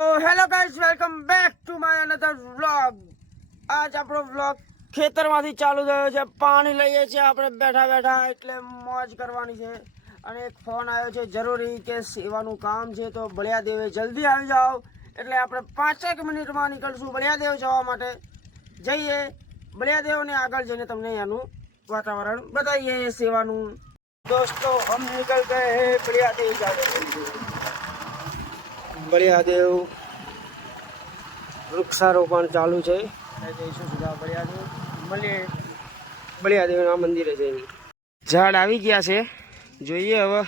તો hello guys, welcome back to my another vlog. આજ આપણો વ્લોગ ખેતરમાંથી ચાલુ થયો છે। પાણી લઈએ છીએ આપણે બેઠા બેઠા, એટલે મોજ કરવાની છે। અને એક ફોન આવ્યો છે જરૂરી કે સેવાનું કામ છે, તો બળિયાદેવે જલ્દી આવી જાઓ। એટલે આપણે 5 મિનિટમાં નીકળશું બળિયાદેવ જવા માટે। જઈએ બળિયાદેવને આગળ જઈને તમને અહીંયાનું વાતાવરણ બતાવીએ સેવાનું। दोस्तों हम निकल गए हैं बड़ियादेव जाने के लिए। बड़ियादेव वृक्षारोपण चालू है। जईशु सीधा बड़ियादेव મળીએ બળિયાદેવના મંદિરે જઈને। ઝાડ આવી ગયા છે, જોઈએ હવે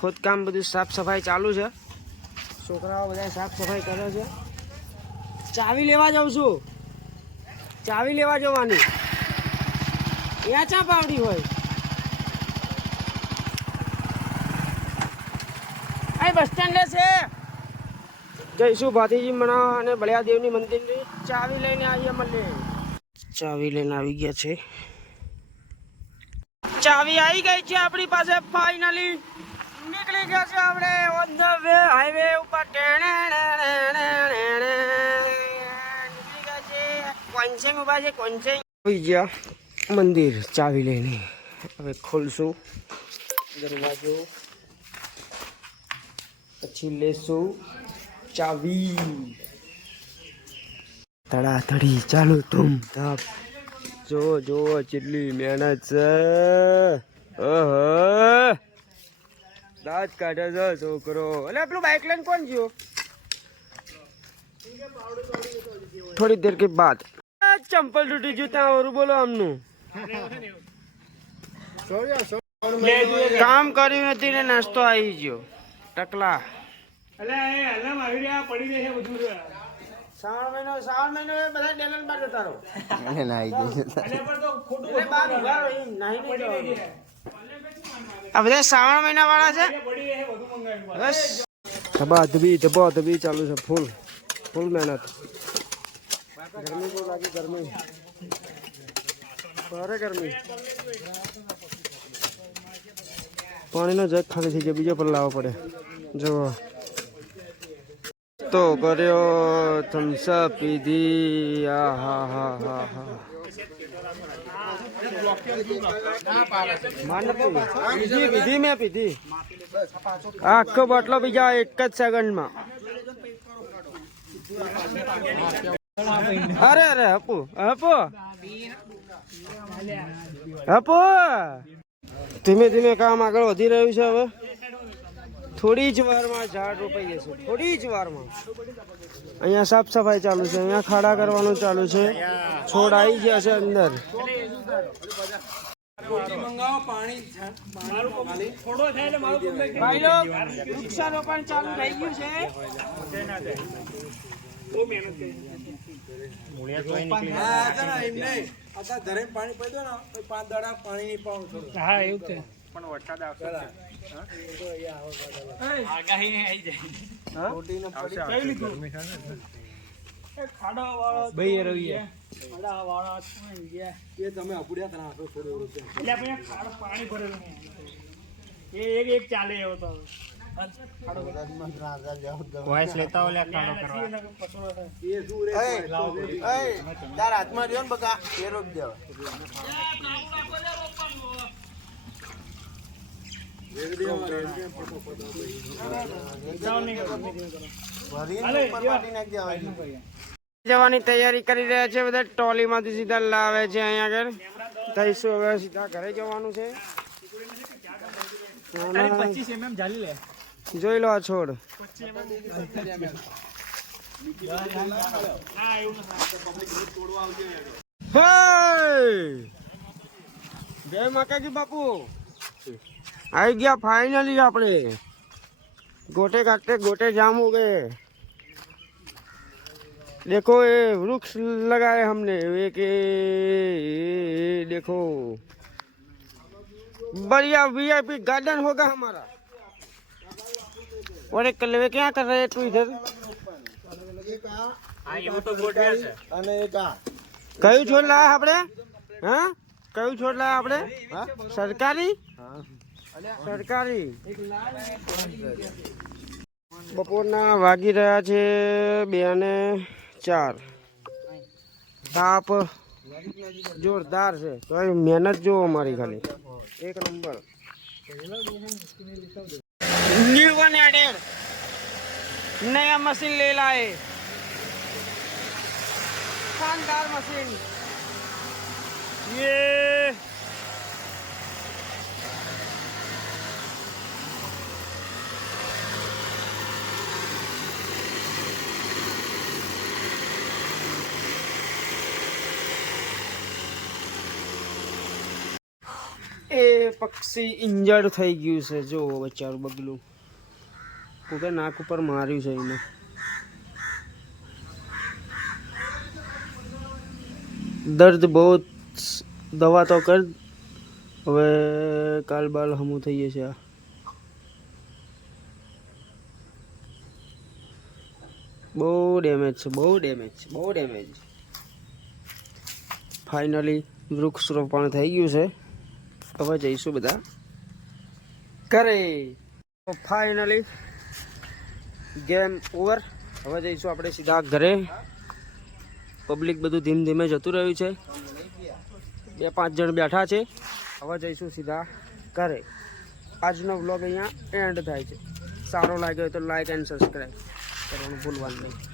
ખોદકામ બધું સાફ સફાઈ ચાલુ છે। છોકરાઓ બધા સાફ સફાઈ કરે છે। ચાવી લેવા જાઉં છું, ચાવી લેવા જવાની। અહીંયા ચા પાવડી હોય બસ સ્ટેન્ડ છે। જઈશું ભાતીજી મણા અને બળિયાદેવની મંદિરની ચાવી લઈને આવીએ મળીએ। ચાવી લઈને આવી ગયા છે, ચાવી આવી ગઈ છે આપણી પાસે। ફાઇનલી નીકળી ગયા છે આપણે ઓન ધ વે હાઈવે ઉપર। નીકળી ગયા છે, કોન્સેંગ ઉભા છે, કોન્સેંગ આવી ગયા મંદિર ચાવી લઈને। હવે ખોલશું દરવાજો, પછી લેશું ચાવી। તડાતડી ચાલુ ધૂમ ધાપ। જો જો કેટલી મહેનત છે। ઓહો દાંત કાઢે છે છોકરો। એટલે આપણું બાઇક લઈને કોણ ગયો? થોડી દેર કે બાદ ચંપલ તૂટી ગયું ત્યાં ઓરું બોલો આમનું। કામ કર્યું નથી ને નાસ્તો આવી ગયો ટકલા। શ્રાવણ મહિનો બધા ડેલન બાર જતા રહો। આ બધા શ્રાવણ મહિના વાળા છે। બસ ધબાધબી ચાલુ છે, ફૂલ મહેનત। ગરમી બહુ લાગી, ગરમી ભારે ગરમી। પાણીનો જગ ખાલી થઈ ગયો, બીજો પણ લાવવો પડે। જો તો કર્યો થમ્સઅપ પીધી। હા હા હા હા પીધી મેં પીધી આખો બાટલો બીજા એક જ સેકન્ડમાં। અરે અરે હપુ હપુ હપુ ધીમે ધીમે કામ આગળ વધી રહ્યું છે। હવે થોડી જ વારમાં ઝાડ રોપાઈ જશે, થોડી જ વારમાં। અહીંયા સાફ સફાઈ ચાલુ છે, અહીંયા ખાડા કરવાનું ચાલુ છે। છોડ આવી ગયા છે અંદર। વૃક્ષારોપણ ચાલુ થઈ ગયું છે। પાણી પડી દો ને 5 દાડા પાણી નહીં પાવું। હા એવું છે, પણ વરસાદ આવશે આગાહી આવી જાય। ખાડા વાળા ભાઈ રવિયા ખાડા વાળા એ તમે અપુડ્યા તને આટલો થોડો એટલે આપણે ખાડા પાણી ભરેલું એ એક ચાલે એવો તો વોઇસ લેતા ઓલે ખાડો કરવા એ શું રે તાર હાથમાં રહ્યો ને બકા એ રોક દેવા। જવાની તૈયારી કરી રહ્યા છે બધા। ટ્રોલી માંથી સીધા લાવે છે અહીંયા આગળ। જઈશું હવે સીધા ઘરે જવાનું છે। 25 mm જાલી લે, જોઈ લો આ છોડ। જય માતાજી બાપુ આવી ગયા फाइनली। આપણે गोटे काटते गोटे जाम हो गए। देखो ये वृक्ष लगाए हमने, एक देखो बढ़िया VIP गार्डन होगा हमारा। और एक कलवे क्या कर रहे तू इधर? कયું છોડ લાયા આપણે? હા કયું છોડ લાયા આપણે? સરકારી સરકારી બપોરના વાગી રહ્યા છે 2:04. તાપ જોરદાર છે તો મહેનત જો અમારી ખાલી એક નંબર. न्यू वन एडेड, नया मशीन ले लाए, शानदार मशीन ये. એ પક્ષી ઇન્જર્ડ થઈ ગયું છે જો બચારું બગલું કોકે નાક ઉપર માર્યું છે એને. દર્દ બહુ, દવા તો કર, હવે કાલ બાલ હમું થઈ જશે. આ બહુ ડેમેજ છે, બહુ ડેમેજ છે, બહુ ડેમેજ. ફાઇનલી વૃક્ષ રોપણ થઈ ગયું છે. હવે જઈશું બધા ઘરે. Finally game over. હવે જઈશું આપણે સીધા ઘરે. પબ્લિક બધું ધીમે ધીમે જતું રહ્યું છે, 2-5 જણ બેઠા છે. હવે જઈશું સીધા ઘરે. આજનો વ્લોગ અહીંયા એન્ડ થાય છે. સારો લાગ્યો હોય તો લાઈક એન્ડ સબસ્ક્રાઈબ કરવાનું ભૂલવાનું નહીં.